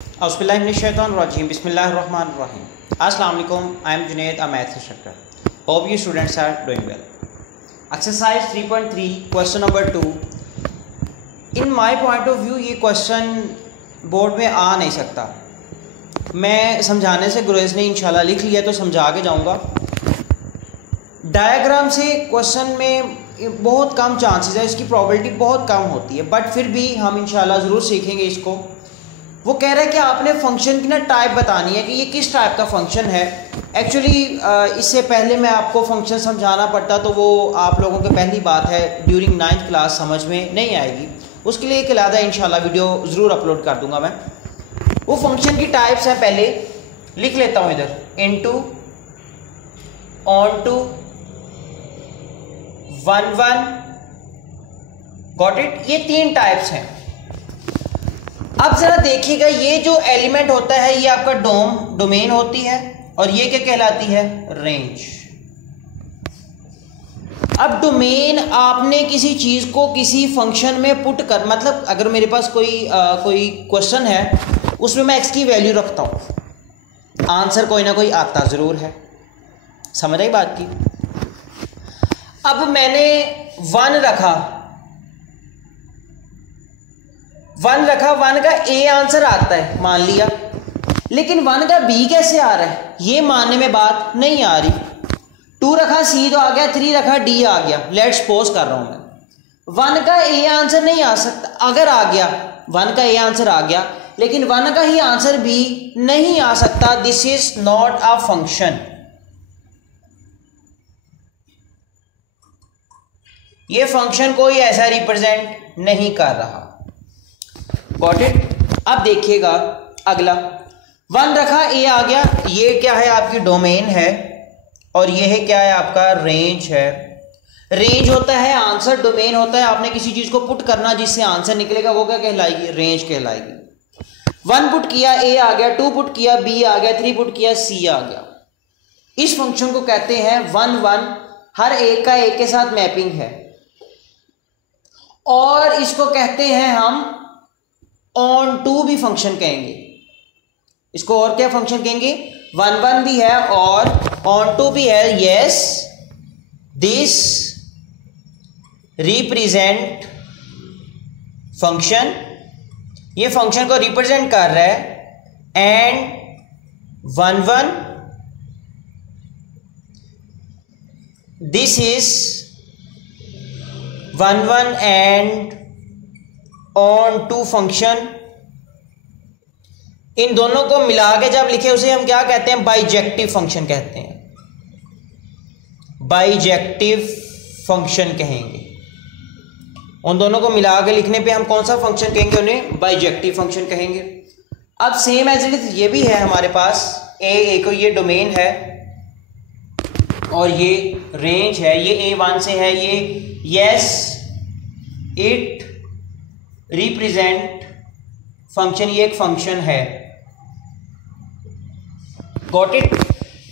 Auzubillahiminash-shaytanir-rajim. Bismillahir-rahmanir-rahim. Assalamu alaikum. I am Junaid, a maths instructor. Hope you students are doing well. Exercise 3.3 question number 2. In my point of view ये question board में आ नहीं सकता। मैं समझाने से गुरेज ने इंशाल्लाह लिख लिया तो समझा के जाऊँगा। डायग्राम से क्वेश्चन में बहुत कम चांसेस है, इसकी प्रोबेबिलिटी बहुत कम होती है, बट फिर भी हम इंशाल्लाह ज़रूर सीखेंगे इसको। वो कह रहा है कि आपने फंक्शन की ना टाइप बतानी है कि ये किस टाइप का फंक्शन है। एक्चुअली इससे पहले मैं आपको फंक्शन समझाना पड़ता तो वो आप लोगों की पहली बात है ड्यूरिंग 9th क्लास समझ में नहीं आएगी। उसके लिए एक अलग इंशाल्लाह वीडियो ज़रूर अपलोड कर दूंगा मैं। वो फंक्शन की टाइप्स हैं, पहले लिख लेता हूँ इधर, into, on two, one, got it. ये 3 टाइप्स हैं। अब जरा देखिएगा, ये जो एलिमेंट होता है ये आपका डोमेन होती है और ये क्या कहलाती है, रेंज। अब डोमेन आपने किसी चीज को किसी फंक्शन में पुट कर, मतलब अगर मेरे पास कोई क्वेश्चन है उसमें मैं एक्स की वैल्यू रखता हूं, आंसर कोई ना कोई आता जरूर है। समझ आई बात की। अब मैंने 1 रखा, 1 का ए आंसर आता है मान लिया, लेकिन 1 का बी कैसे आ रहा है ये मानने में बात नहीं आ रही। 2 रखा सी तो आ गया, 3 रखा डी आ गया। लेट्स सपोज कर रहा हूं मैं 1 का ए आंसर नहीं आ सकता। अगर आ गया 1 का ए आंसर आ गया, लेकिन 1 का ही आंसर बी नहीं आ सकता। This is not a function. ये फंक्शन कोई ऐसा रिप्रेजेंट नहीं कर रहा। Got it. अब देखिएगा अगला, 1 रखा ए आ गया, ये क्या है आपकी डोमेन है और ये है क्या है आपका रेंज है। रेंज होता है आंसर, डोमेन होता है आपने किसी चीज को पुट करना जिससे आंसर निकलेगा, वो क्या कहलाएगी, रेंज कहलाएगी। 1 पुट किया ए आ गया, 2 पुट किया बी आ गया, 3 पुट किया सी आ गया। इस फंक्शन को कहते हैं 1 1, हर एक का एक के साथ मैपिंग है, और इसको कहते हैं हम ऑन टू भी फंक्शन कहेंगे। इसको और क्या फंक्शन कहेंगे, 1 1 भी है और ऑन टू भी है। यस, दिस रिप्रेजेंट फंक्शन, ये फंक्शन को रिप्रेजेंट कर रहा है। And 1 1, this is 1 1 and onto function. इन दोनों को मिला के जब लिखे उसे हम क्या कहते हैं, बाइजेक्टिव फंक्शन कहते हैं। बाइजेक्टिव फंक्शन कहेंगे। उन दोनों को मिला के लिखने पे हम कौन सा फंक्शन कहेंगे, उन्हें बाइजेक्टिव फंक्शन कहेंगे। अब सेम एज इट इज ये भी है हमारे पास, ए को ये डोमेन है और ये रेंज है, ये A1 से है ये। यस, इट रिप्रेजेंट फंक्शन, ये एक फंक्शन है। Got it.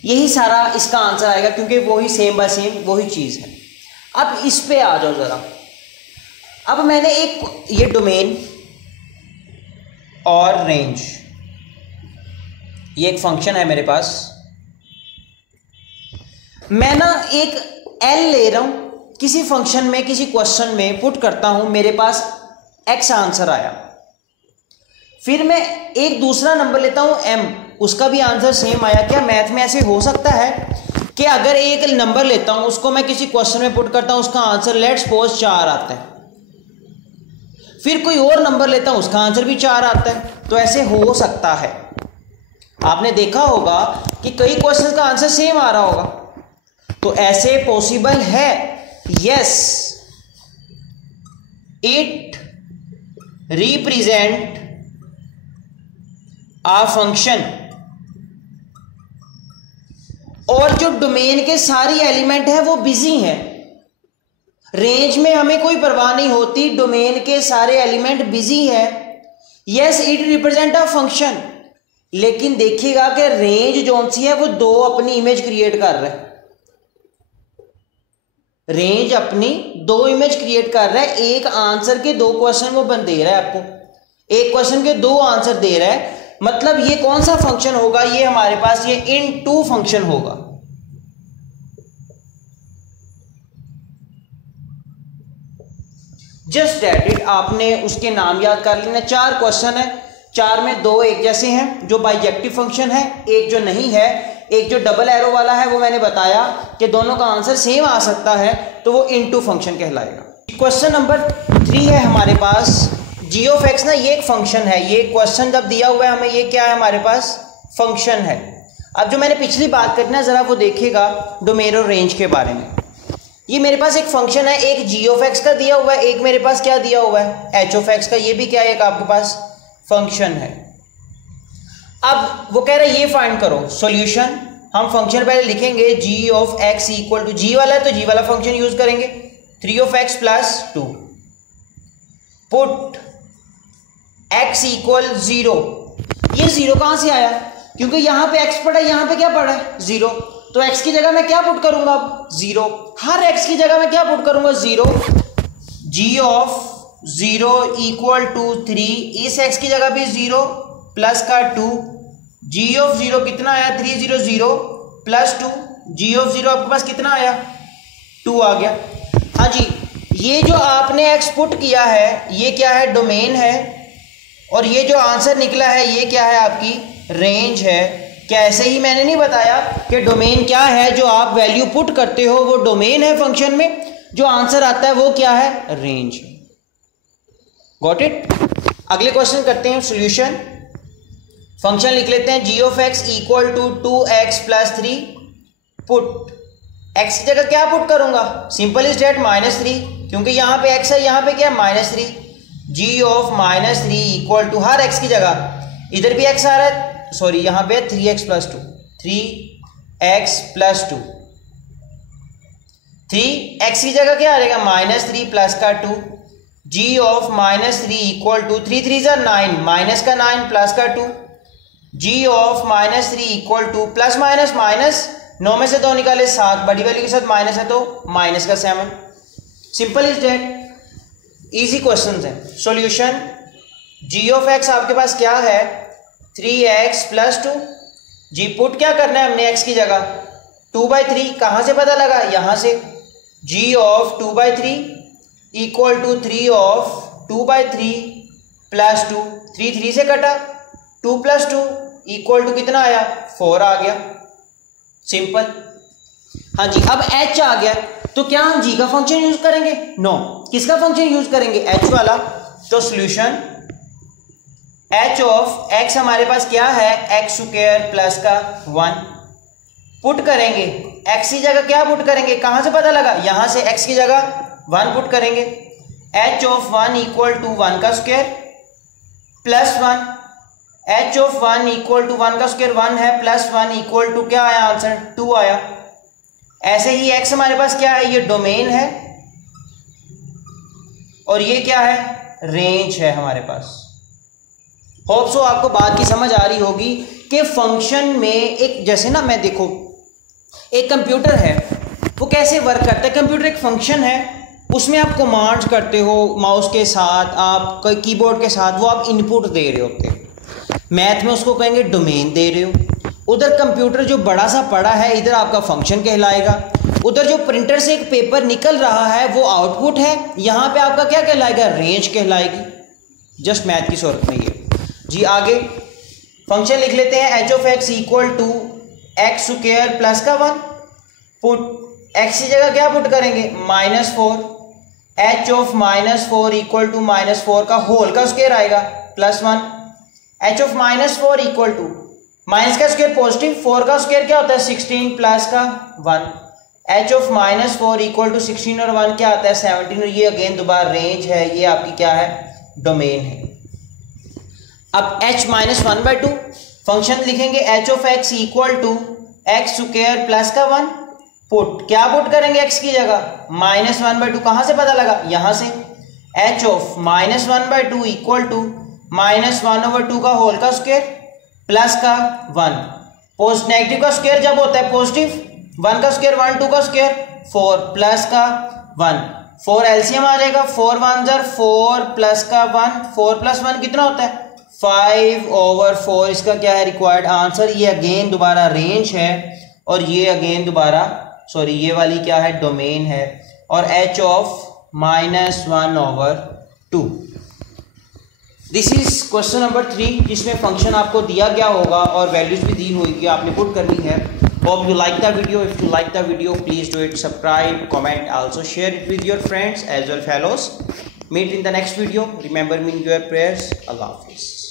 यही सारा इसका आंसर आएगा क्योंकि वही सेम बाय सेम वही चीज है। अब इस पे आ जाओ जरा। अब मैंने एक ये डोमेन और रेंज, ये एक फंक्शन है मेरे पास। मैं ना एक एल ले रहा हूं, किसी फंक्शन में किसी क्वेश्चन में पुट करता हूं, मेरे पास एक्स आंसर आया। फिर मैं एक दूसरा नंबर लेता हूं एम, उसका भी आंसर सेम आया। क्या मैथ में ऐसे हो सकता है कि अगर एक नंबर लेता हूं उसको मैं किसी क्वेश्चन में पुट करता हूं, उसका आंसर लेट्स सपोज 4 आता है, फिर कोई और नंबर लेता हूं उसका आंसर भी 4 आता है? तो ऐसे हो सकता है। आपने देखा होगा कि कई क्वेश्चन का आंसर सेम आ रहा होगा, तो ऐसे पॉसिबल है। Yes, it represent a function. और जो डोमेन के सारी एलिमेंट है वो बिजी हैं। रेंज में हमें कोई परवाह नहीं होती, डोमेन के सारे एलिमेंट बिजी है। Yes, it represent a function. लेकिन देखिएगा कि रेंज जोन सी है वो 2 अपनी इमेज क्रिएट कर रहा है। रेंज अपनी 2 इमेज क्रिएट कर रहा है। एक आंसर के 2 क्वेश्चन वो दे रहा है आपको, एक क्वेश्चन के 2 आंसर दे रहा है। मतलब ये कौन सा फंक्शन होगा, ये हमारे पास ये इन2 फंक्शन होगा। जस्ट दैट इट, आपने उसके नाम याद कर लेना। 4 क्वेश्चन है, 4 में 2 एक जैसे हैं जो बाइजेक्टिव फंक्शन है, एक जो नहीं है, एक जो डबल एरो वाला है वो मैंने बताया कि दोनों का आंसर सेम आ सकता है, तो वो इन2 फंक्शन कहलाएगा। क्वेश्चन नंबर 3 है हमारे पास जी ऑफ एक्स ना, ये एक फंक्शन है। ये क्वेश्चन जब दिया हुआ है हमें, ये क्या है हमारे पास, फंक्शन है। अब जो मैंने पिछली बात करना है जरा वो देखिएगा डोमेन और रेंज के बारे में। ये मेरे पास एक फंक्शन है, एक जी ऑफ एक्स का दिया हुआ है, एक मेरे पास क्या दिया हुआ है, एच ऑफ एक्स का। ये भी क्या है, एक आपके पास फंक्शन है। अब वो कह रहा है ये फाइंड करो सॉल्यूशन। हम फंक्शन पहले लिखेंगे जी ऑफ एक्स इक्वल टू, जी वाला है तो जी वाला फंक्शन यूज करेंगे, 3 of x plus 2, put x equal 0। ये 0 कहां से आया, क्योंकि यहां पे x पड़ा है, यहां पे क्या पड़ा है 0, तो x की जगह मैं क्या पुट करूंगा अब 0। हर x की जगह मैं क्या पुट करूंगा 0। g ऑफ 0 इक्वल टू 3, इस x की जगह भी 0 प्लस का 2, g ऑफ 0 कितना आया 3 0 0 प्लस 2, g ऑफ 0 आपके पास कितना आया 2 आ गया। हाँ जी, ये जो आपने x पुट किया है ये क्या है, डोमेन है, और ये जो आंसर निकला है ये क्या है, आपकी रेंज है। क्या ऐसे ही मैंने नहीं बताया कि डोमेन क्या है, जो आप वैल्यू पुट करते हो वो डोमेन है फंक्शन में, जो आंसर आता है वो क्या है, रेंज। Got it. अगले क्वेश्चन करते हैं सॉल्यूशन। फंक्शन लिख लेते हैं g of x equal to 2x plus 3, put x की जगह क्या पुट करूंगा, सिंपल इज डेट -3, क्योंकि यहां पे x है, यहां पे क्या है -3। g ऑफ -3 इक्वल टू, हर x की जगह इधर भी x आ रहा है, सॉरी यहां पे 3x plus 2, 3x plus 2, 3x की जगह क्या आ जाएगा -3 प्लस का 2, g ऑफ -3 इक्वल टू 3 3 जा 9, माइनस का 9 प्लस का 2, g of -3 equal two plus minus minus, 9 में से 2 निकाले 7, बड़ी वैल्यू के साथ माइनस है तो माइनस का 7। Simple is that, easy question है। सॉल्यूशन, जी ऑफ एक्स आपके पास क्या है 3x प्लस 2, जी पुट क्या करना है हमने x की जगह 2/3, कहां से पता लगा, यहां से, g of 2/3 equal to 3 of 2/3 plus 2, 3 3 से कटा, 2 प्लस 2 इक्वल टू कितना आया 4 आ गया। सिंपल। हाँ जी, अब h आ गया तो क्या हम g का फंक्शन यूज करेंगे, नो। किसका फंक्शन यूज करेंगे, h वाला। तो सॉल्यूशन, h ऑफ x हमारे पास क्या है x स्क्वायर प्लस का 1, पुट करेंगे x की जगह क्या पुट करेंगे, कहां से पता लगा, यहां से, x की जगह 1 पुट करेंगे, h ऑफ 1 इक्वल टू 1 का square plus 1, h of 1 equal to 1 का स्क्वायर 1 है, प्लस 1 इक्वल टू क्या आया आंसर 2 आया। ऐसे ही x हमारे पास क्या है, ये डोमेन है, और ये क्या है, रेंज है हमारे पास। होप सो आपको बात की समझ आ रही होगी कि फंक्शन में एक, जैसे ना मैं देखो एक कंप्यूटर है वो कैसे वर्क करता है। कंप्यूटर एक फंक्शन है, उसमें आप कमांड्स करते हो माउस के साथ, आप कोई कीबोर्ड के साथ, वो आप इनपुट दे रहे होते हो। मैथ में उसको कहेंगे डोमेन दे रहे हो। उधर कंप्यूटर जो बड़ा सा पड़ा है, इधर आपका फंक्शन कहलाएगा। उधर जो प्रिंटर से एक पेपर निकल रहा है वो आउटपुट है, यहाँ पे आपका क्या कहलाएगा, रेंज कहलाएगी। जस्ट मैथ की सूरत में ये जी। आगे फंक्शन लिख लेते हैं, H of x equal to X square plus का 1, पुट एक्स की जगह क्या पुट करेंगे -4, एच ऑफ -4 इक्वल टू -4 का होल का स्क्वायर आएगा plus 1, H of -4 equal to, minus का स्क्वायर पॉजिटिव, 4 का स्क्वायर क्या होता है 16 प्लस का 1, एच ऑफ -4 इक्वल टू 16 और 1 क्या आता है 17, और ये अगेन दोबारा रेंज है, ये आपकी क्या है, डोमेन है। अब h -1/2 फंक्शन लिखेंगे, H of x equal to X square plus का 1, पुट क्या पुट करेंगे x की जगह -1/2, कहां से पता लगा, यहां से, एच ऑफ -1/2 इक्वल टू -1/2 का होल का स्क्वायर प्लस का 1, पोस्ट नेगेटिव का स्क्वायर जब होता है पॉजिटिव, 1 का स्क्वायर 1, 2 का स्क्वायर 4 प्लस का 1, 4 एलसीएम आ जाएगा, 4 1 4 प्लस का 1, 4 प्लस 1 कितना होता है 5/4 इसका क्या है रिक्वायर्ड आंसर। ये अगेन दोबारा रेंज है और ये अगेन दोबारा सॉरी ये वाली क्या है डोमेन है और h of -1/2। This is question number 3 जिसमें फंक्शन आपको दिया गया होगा और वैल्यूज भी दी होगी, आपने पुट करनी है। Hope you like the video. If you like the video please do it, subscribe, comment, also share it with your friends as well fellows. Meet in the next video. Remember me in your prayers. Allah Hafiz.